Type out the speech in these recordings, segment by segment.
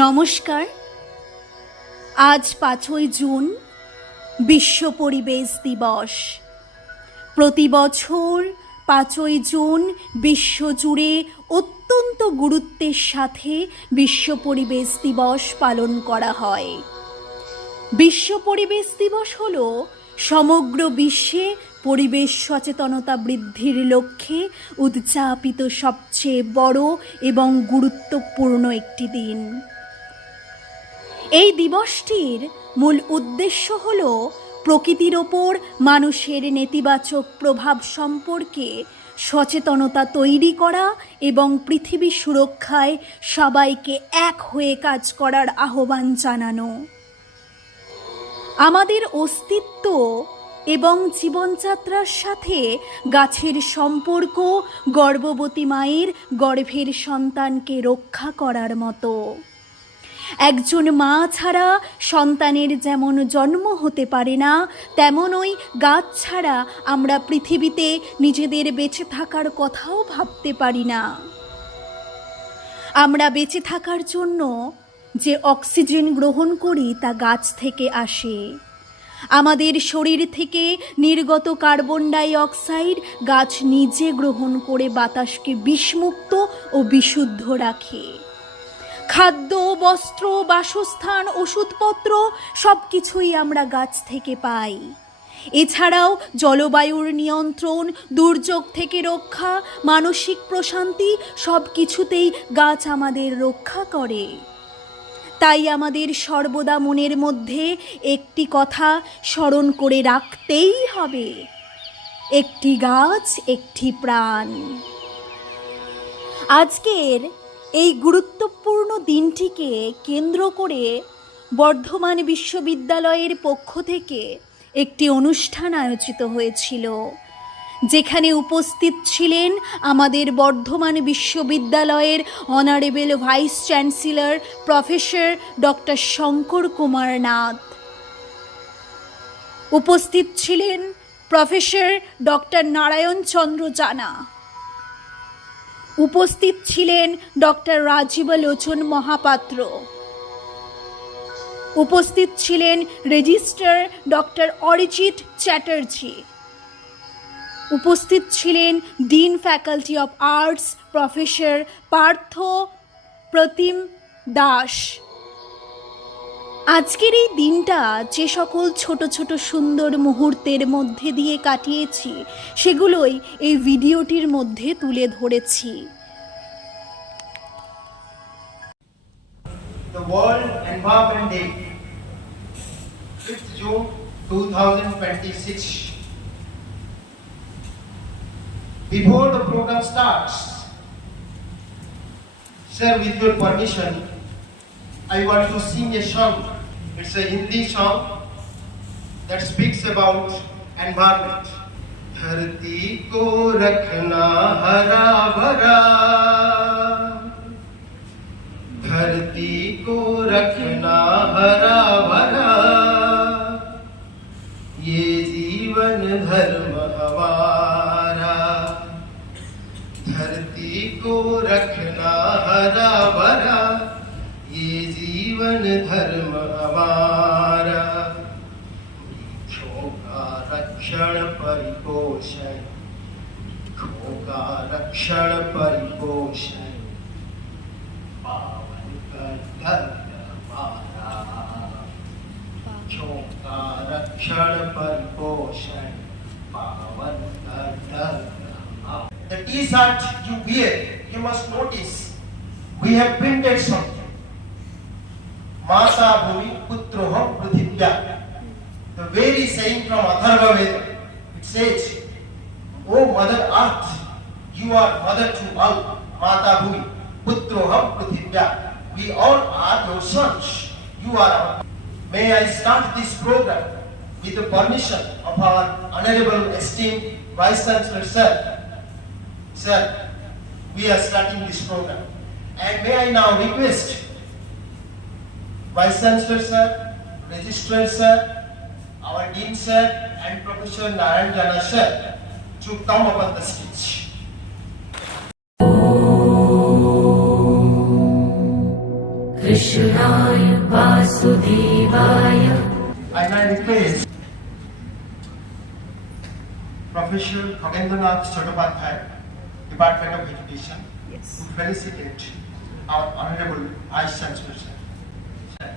নমস্কার। আজ 5ই জুন বিশ্ব পরিবেশ দিবস। প্রতি বছর 5ই জুন বিশ্বজুড়ে অত্যন্ত গুরুত্বের সাথে বিশ্ব পরিবেশ দিবস পালন করা হয়। বিশ্ব পরিবেশ দিবস হল সমগ্র বিশ্বে পরিবেশ সচেতনতা বৃদ্ধির লক্ষ্যে উদযাপিত সবচেয়ে বড় এবং গুরুত্বপূর্ণ একটি দিন। এই দিবসটির মূল উদ্দেশ্য হল প্রকৃতির ওপর মানুষের নেতিবাচক প্রভাব সম্পর্কে সচেতনতা তৈরি করা এবং পৃথিবী সুরক্ষায় সবাইকে এক হয়ে কাজ করার আহ্বান জানানো। আমাদের অস্তিত্ব এবং জীবনযাত্রার সাথে গাছের সম্পর্ক গর্ভবতী মায়ের গর্ভের সন্তানকে রক্ষা করার মতো। একজন মা ছাড়া সন্তানের যেমন জন্ম হতে পারে না, তেমনই গাছ ছাড়া আমরা পৃথিবীতে নিজেদের বেঁচে থাকার কথাও ভাবতে পারি না। আমরা বেঁচে থাকার জন্য যে অক্সিজেন গ্রহণ করি তা গাছ থেকে আসে। আমাদের শরীর থেকে নির্গত কার্বন ডাই অক্সাইড গাছ নিজে গ্রহণ করে বাতাসকে বিষমুক্ত ও বিশুদ্ধ রাখে। খাদ্য, বস্ত্র, বাসস্থান, ওষুধপত্র সব কিছুই আমরা গাছ থেকে পাই। এছাড়াও জলবায়ুর নিয়ন্ত্রণ, দুর্যোগ থেকে রক্ষা, মানসিক প্রশান্তি সব কিছুতেই গাছ আমাদের রক্ষা করে। তাই আমাদের সর্বদা মনের মধ্যে একটি কথা স্মরণ করে রাখতেই হবে: একটি গাছ একটি প্রাণ। আজকের এই গুরুত্বপূর্ণ দিনটিকে কেন্দ্র করে বর্ধমান বিশ্ববিদ্যালয়ের পক্ষ থেকে একটি অনুষ্ঠান আয়োজিত হয়েছিল, যেখানে উপস্থিত ছিলেন আমাদের বর্ধমান বিশ্ববিদ্যালয়ের honourable vice chancellor professor doctor Shankar Kumar Nath. উপস্থিত ছিলেন প্রফেসর ডক্টর নারায়ণ চন্দ্র জানা। উপস্থিত ছিলেন ডক্টর রাজীব লোচন মহাপাত্র। উপস্থিত ছিলেন রেজিস্ট্রার ডক্টর অরিজিৎ চ্যাটার্জি। উপস্থিত ছিলেন dean faculty of arts professor Partha Pratim Das. আজকের এই দিনটা যে সকল ছোট ছোট সুন্দর মুহূর্তের মধ্যে দিয়ে কাটিয়েছি, সেগুলোই এই ভিডিওটির মধ্যে তুলে ধরেছি। The World Environment Day, 5th June 2026. Before the program starts, sir, with your permission, I want to sing a song. It's a Hindi song that speaks about environment. धरती को रखना हरा भरा, धरती को रखना हरा भरा, ये जीवन धर्म हमारा। धरती को रखना हरा भरा, ये जीवन धर्म हमारा। वृक्षों का रक्षण परिपोषण, वृक्षों का रक्षण परिपोषण, पावन कर धर्म हमारा। वृक्षों का रक्षण परिपोषण, पावन कर धर्म हमारा। The T-shirt you wear, you must notice we have printed something. Mata Bhumi Putroham Prithivya. The very saying from Atharva Veda. It says, "O Mother Earth, you are mother to all. Mata Bhumi Putroham Prithivya. We all are your sons. You are our." May I start this program with the permission of our honorable esteemed Vice Chancellor Sir. Sir, we are starting this program. And may I now request Vice Chancellor Sir, Registrar Sir, our Dean Sir, and Professor Narayan Jana Sir to come upon the stage. कृष्णाय वासुदेवाय I now request Professor Khagendranath Chattopadhyay, Department of Education, to felicitate our Honorable Vice Chancellor Sir. Sir.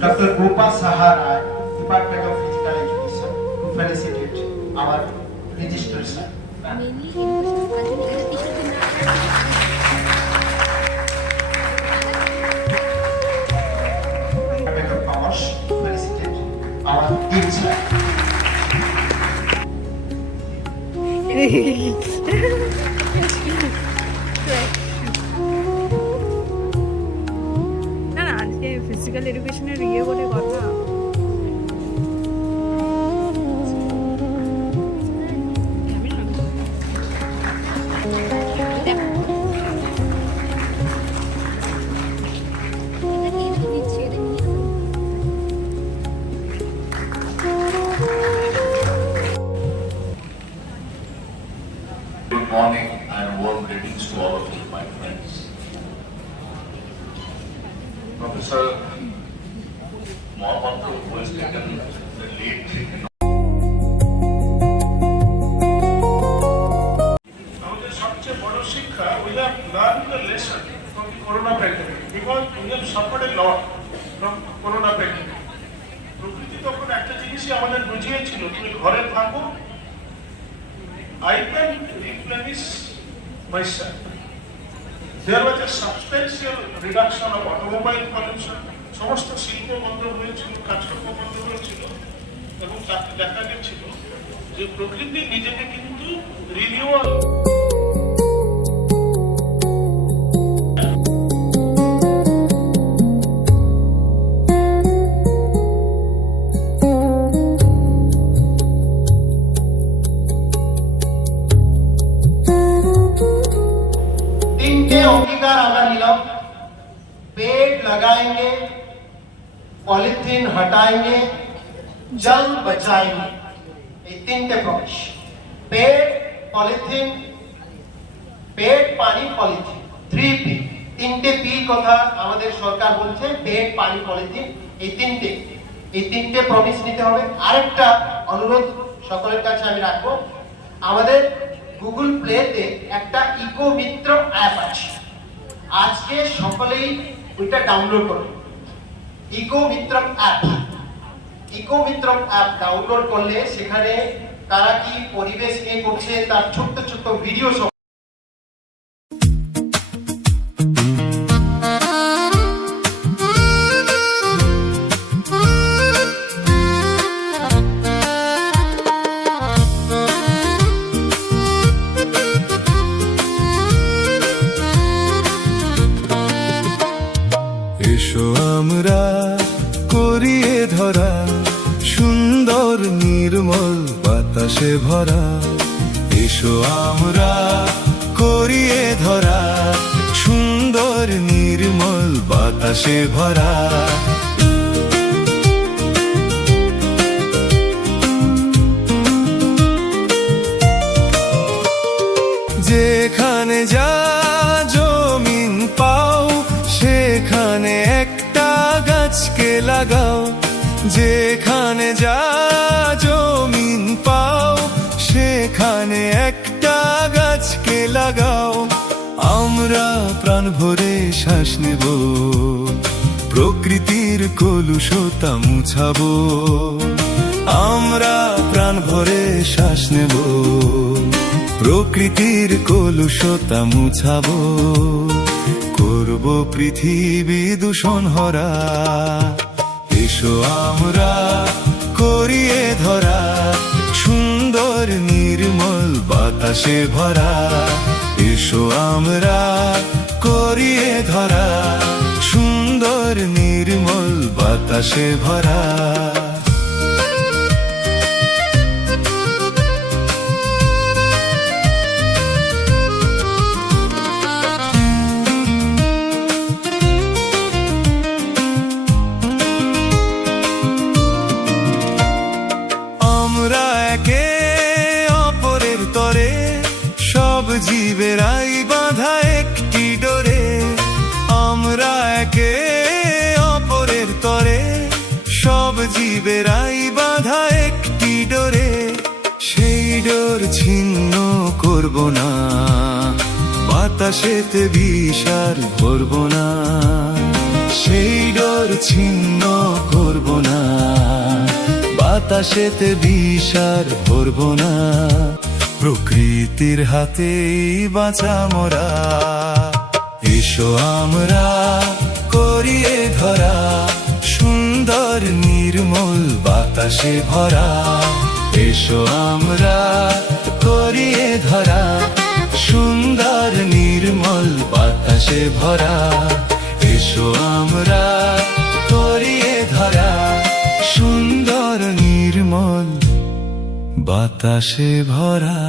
Dr. Gopal Sahara, Department of Physical Education, to felicitate our Registrar Sir. Department of Commerce, to felicitate our Dean Sir. না না আজকে physical এডুকেশনের ইয়ে বলে কথা Good morning and warm greetings to all of you, my friends. Professor Mohammed, who has taken the lead in আমাদের সবচেয়ে বড় শিক্ষা we have learned the lesson from the corona pandemic because we have suffered a lot from corona pandemic. প্রকৃতি তখন একটা জিনিসই আমাদের বুঝিয়েছিল তুমি ঘরে থাকো I can replenish myself. There was a substantial reduction of automobile pollution. সমস্ত শিল্প বন্ধ হয়েছিল, কাজকর্ম বন্ধ হয়েছিল এবং তাতে দেখা গেছিল যে প্রকৃতি নিজেকে কিন্তু রিনিউয়াল तीनटे अंगीकार আমরা নিলাম पेड़ लगाएंगे पॉलिथीन हटाएंगे जल बचाएंगे এই তিনটে প্রমিস पेड़ पॉलिथीन पेड़ पानी पॉलिथीन 3P তিনটে পি কথা আমাদের সরকার বলছে পেট পানি পলিথিন এই তিনটে প্রমিস নিতে হবে আরেকটা অনুরোধ সকলের কাছে আমি রাখবো আমাদের গুগল প্লেতে একটা ইকো মিত্র অ্যাপ আছে আজকে সকলেই ওইটা ডাউনলোড করুন ইকো মিত্র অ্যাপ ডাউনলোড করলে সেখানে তারা কি পরিবেশ নিয়ে করছে তার ছোট্ট ছোট্ট ভিডিও এসো আমরা করিয়ে ধরা সুন্দর নির্মল বাতাসে ভরা এসো আমরা করিয়ে ধরা সুন্দর নির্মল বাতাসে ভরা যেখানে যা জমিন পাও সেখানে একটা গাছকে লাগাও যেখানে যা জমিন পাও সেখানে একটা গাছকে লাগাও আমরা প্রাণ ভরে শ্বাস নেব প্রকৃতির কলুষতা মুছাবো আমরা প্রাণ ভরে শ্বাস নেব প্রকৃতির কলুষতা মুছাবো করব পৃথিবী দূষণ হরা এসো আমরা করিয়ে ধরা, সুন্দর নির্মল বাতাসে ভরা। এসো আমরা করিয়ে ধরা, সুন্দর নির্মল বাতাসে ভরা। আমরা একে অপরের তরে, সব জীবেরাই বাঁধা একটি ডোরে। আমরা একে অপরের তরে, সব জীবেরাই বাঁধা একটি ডোরে। সেই ডোর ছিন্ন করব না, বাতাসেতে বিষার ভরব না। সেই ডোর ছিন্ন করব না, বাতাসেতে বিষার ভরব না। প্রকৃতির হাতেই বাঁচা মোরা, এসো আমরা করিয়ে ধরা, সুন্দর নির্মল বাতাসে ভরা। এসো আমরা করিয়ে ধরা, সুন্দর নির্মল বাতাসে ভরা। এসো আমরা করিয়ে ধরা, সুন্দর নির্মল বাতাসে ভরা।